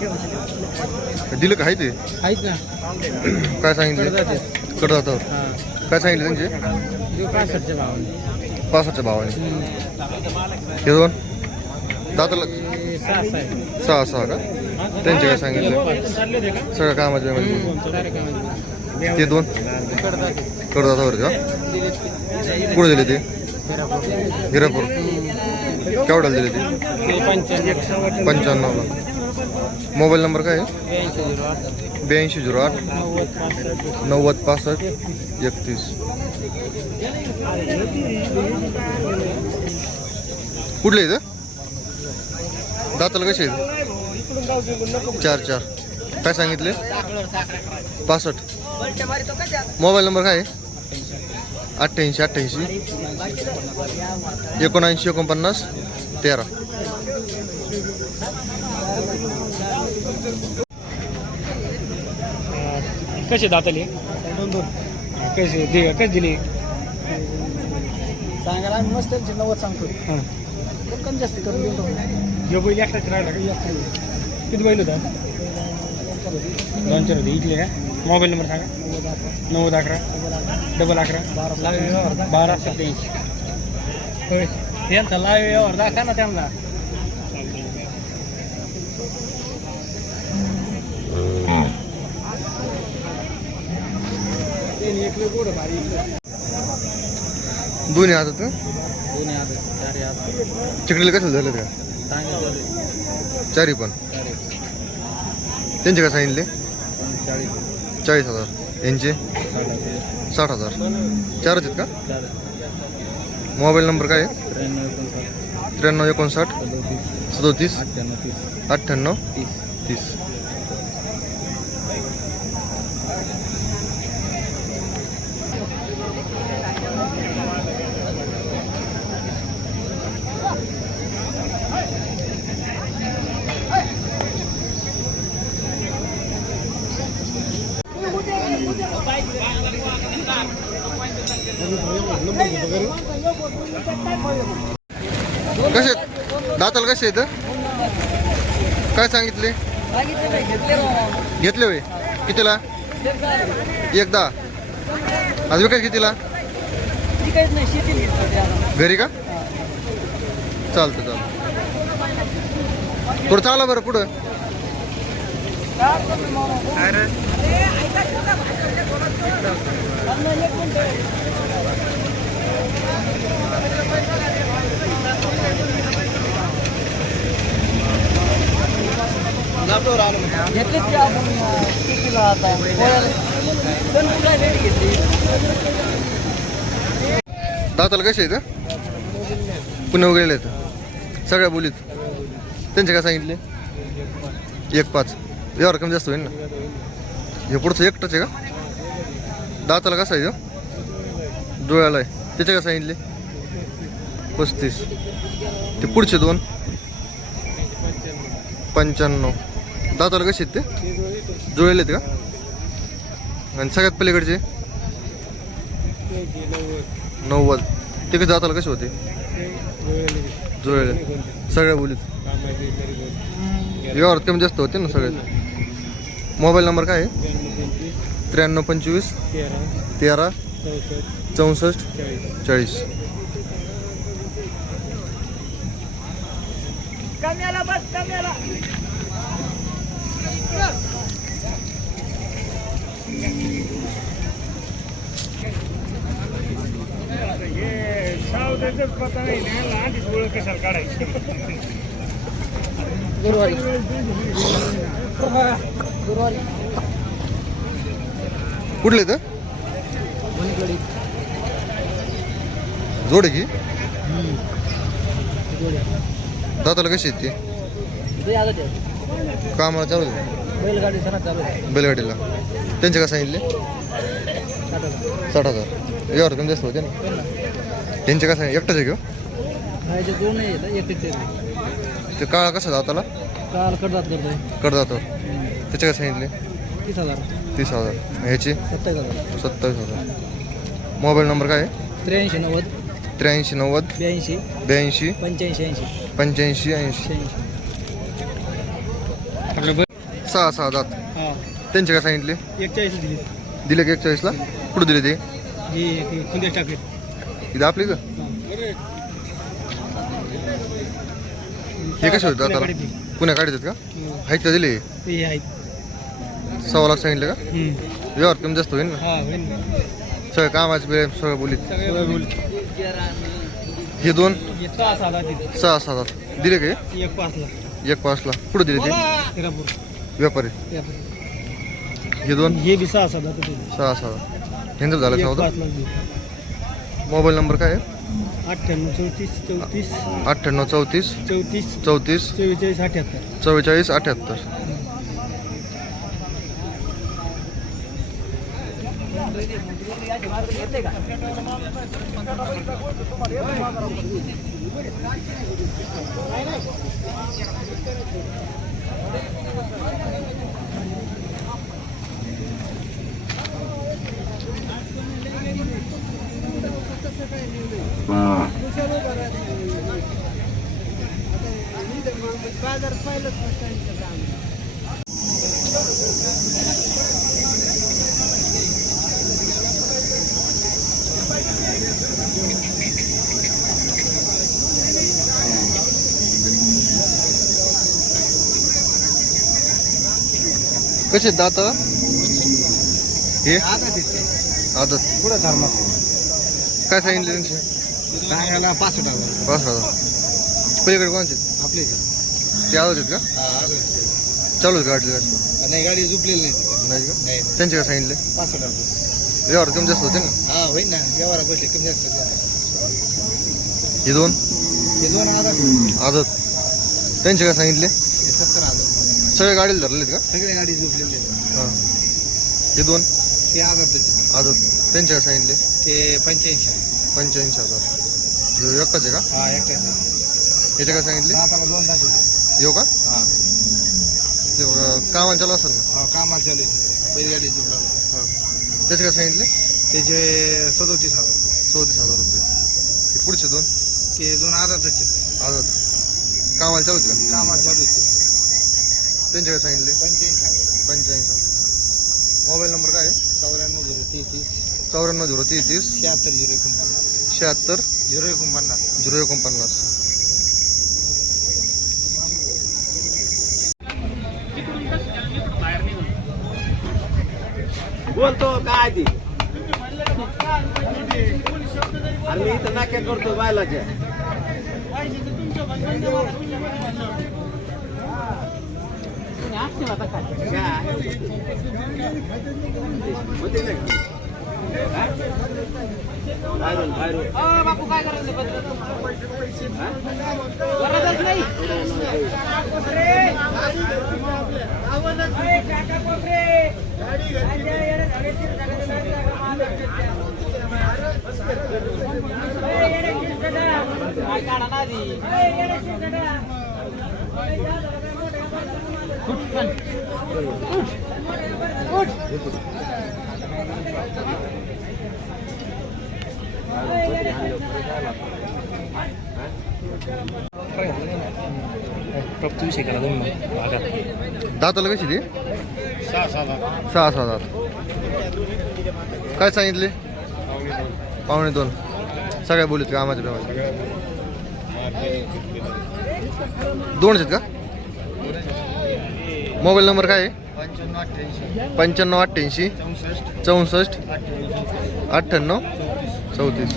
दिलं का आहे ते आहेत ना. काय सांगितलं कडदातावर काय सांगितलं त्यांचे 65च्या भावाने 65च्या भावाने हे दोन दाताला 6 का त्यांचे काय सांगितलं सगळ्या कामाच्या ते दोन कडदातावर का कुठे दिले ते हिरापूर केवढ्याला दिले ते 95ला मोबाईल नंबर काय आहे 8208 90 65 31 कुठले इथं दाताला कसे आहेत 4 काय सांगितले 65 मोबाईल नंबर काय आहे 88 79 49 13 कसे दाताले कसे दिली सांगायला आम्ही मस्त 90 सांगतो कमी जास्त करून देतो. यो बैल एकटाच राहिला का किती बैल होता 2-4 होते इथले का मोबाईल नंबर सांगा 9011 1287 होय त्यांचा लाईव्ह व्यवहार दाखवा ना त्यांना. दोन्ही हातात चिकडीला कसं झालं का चारी पण त्यांचे काय सांगितले 40,000 यांचे 60,000 चारच आहेत का मोबाईल नंबर काय आहे 9359 37 98 30 कसे दाताला कसे आहेत काय सांगितले घेतले होय कितीला 10 आज विकायच कितीला घरी का चालतं थोडं चाला बरं पुढं दाताला कसे आहेत पुण्या वगैरे आहेत सगळ्या बोलीत त्यांचे काय सांगितले 1.5 व्यवहार कमी जास्त होईल ना हे पुढचं एकटंच आहे का दाताला कसं आहे डोळ्याला आहे त्याचे काय सांगितले 35 ते पुढचे दोन 95 दाताला कसे आहेत ते जुळले आहेत का आणि सगळ्यात पलीकडचे 90 ते कसे दाताला कसे होते जुळले सगळ्या बोलीत व्यवहार कमी जास्त होते ना सगळ्यात मोबाईल नंबर काय आहे 9325 13 64 40 पता नाही लहान डोळं कशाला काढायची कुठले तर जोडे की दाताला कशी आहेत ती कामाला चालू आहे बैलगाडीला त्यांचे काय सांगितले 60,000 यावर कमी जास्त होते ना त्यांचे काय सांगितले एकटाच आहे किंवा ते काळा कसा दाताला कडदातावर त्याचे काय सांगितले 30,000 ह्याची 27,000 मोबाईल नंबर काय आहे 83 90 83 90 82 82 85 80 85 80 आपलं सहा दात. हा त्यांचे काय सांगितले? 41 दिली. दिले का 41ला? कुठं दिले ते? ही कुंदेश टाकले. इथं आपली का? हे कसे होते दाताला? पुण्या काढतात का? आहेत का दिले? ते आहेत. 1.25 लाख सांगितले का? व्यवहार कमी जास्त होईल ना? हा होईल ना. सगळं कामाचे वेळ सगळं बोलीत. सगळे बोल. हे दोन हे 6 दिली. 6 दात दिले का? 1.5 ला. 1.5ला कुठं दिले ते? हिरापूर. व्यापारी. हे दोन हे बी 6 दिली. 6 ह्यांचं झालं का होतं? 1.5 ला दिली. मोबाईल नंबर काय आहे? 98 34 98 34 34 34 44 78. 44 78. कसे दात हे आदत पुढं धर्म काय सांगितले त्यांचे? सांगायला 65. 5,000. पलीकडे कोणते आपले ते आदत आहेत का? चालू आहेत गाडी नाही गाडी झुपलेली नाही. नाही का? नाही त्यांचे काय सांगितले? 65. व्यवहार कमी जास्त होते ना? हा होईल ना. व्यवहारा गोष्टी कमी जास्त. हे दोन हे 2 आधार. आदत त्यांचे काय सांगितले? हे 70 आधार. सगळे गाडीला धरलेत का? सगळे गाडी झुपलेले. हां. हे दोन ते आधार त्याचे. आदत त्यांचे काय सांगितले? ते 85. 85,000. हे एकच आहे का? हा एकटे. याचे काय सांगितले? दाताला 2 दात. येऊ का? हा ते कामाला चालू असेल ना? हा कामाला चालू आहे. पहिली गाडी झुपला. हां. त्याचे काय सांगितले? त्याचे 37,000. 34,000 रुपये. हे पुढचे दोन ते 2 आधारचे. आदत कामाला चालू आहेत का? कामाला चालू आहे. त्यांचे काय सांगितले? 85. 85,000. मोबाईल नंबर काय आहे? 94 94 033 76 76 049. बोलतो काय ती आणि मी इथं नाक्या करतो बायलाच्या. बापू काय करायचं नाही. विषय करा दोन दाताला कशी ती? 6 दात. काय सांगितले? 1.25. सगळ्या बोलीत कामाच्या प्रमाणे 2 आहेत का? मोबाईल नंबर काय आहे? 95 88 64 98 34.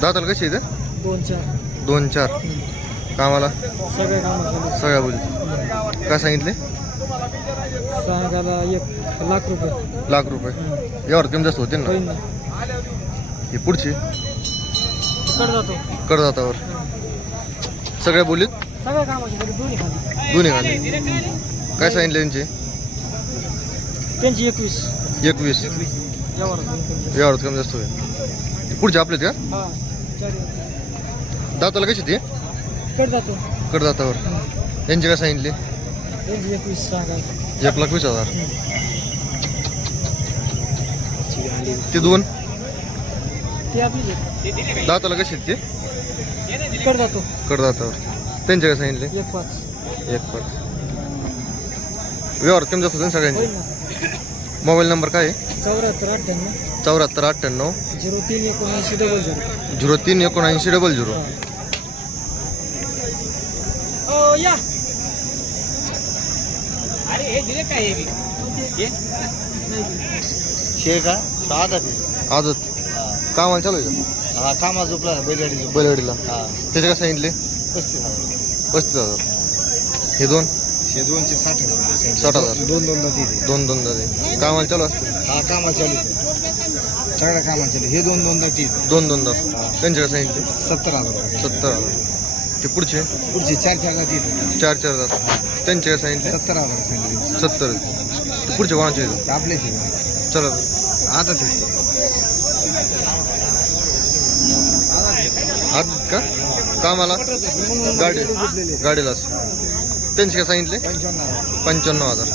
दाताला कशी आहे? 2-4 कामाला सगळे काम सगळ्या बोलीत. काय सांगितले? सांगायला 1 लाख रुपये. लाख रुपये. यावर कमी जास्त होते ना? हे पुढचे जातो करदातावर सगळ्या बोलीत सगळ्या कामाचे दोन्ही खाली. काय सांगितले त्यांचे? त्यांची 21. व्यवहारात कमी जास्त होईल. पुढचे आपलेत का हा दाताला कशी ते कट जातो कडदातावर यांचे काय सांगितले 21 सांगा 1,20,000. ते दोन ते आपली दाताला कशी आहेत ते कट जातो कडदातावर त्यांचे काय सांगितले 1.5 1,5,000. व्यवहारात कमी जास्त होईल सगळ्यांचे. होईल ना. मोबाईल नंबर काय आहे 74 98 74 98 03 79 00. 03 79 00. ओ या अरे हे दिले काय हे शे का आधा ते आदत कामाला चालू आहे का हा कामा झोपला बैलगाडी बैलगाडीला हा त्याचे काय सांगितले 35,000 35,000. हे दोन शे 260,000 60,000. दोन तिथे दोन दोन दादे कामाला चालू असते हा कामा चालू सगळ्या कामा चालू हे दोन तिथे दोन दोन दाद त्यांचे काय सांगितले 70,000 70,000. ते पुढचे पुढचे 4 तिथे 4 दाद त्यांचे काय सांगितले 70,000 सांगितले 70. ते पुढचे कोणाचे आहेत? आपलेच चला आता ते आदत का कामाला गाडीलाच त्यांचे काय सांगितले 95,000.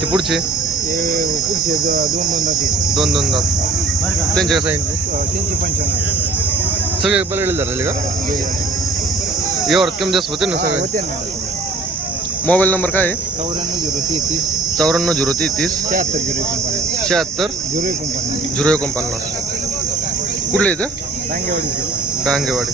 ते पुढचे पुढचे दोन दोन दाद त्यांचे काय सांगितले त्यांचे 95 सगळे बैलगाडी झालेले का व्यवहारात कमी जास्त होते ना सगळे. होते ना मोबाईल नंबर काय आहे 94 94 033 76 76 0 049. कुठले इथं रांगेवाडीचे डांगेवाडी.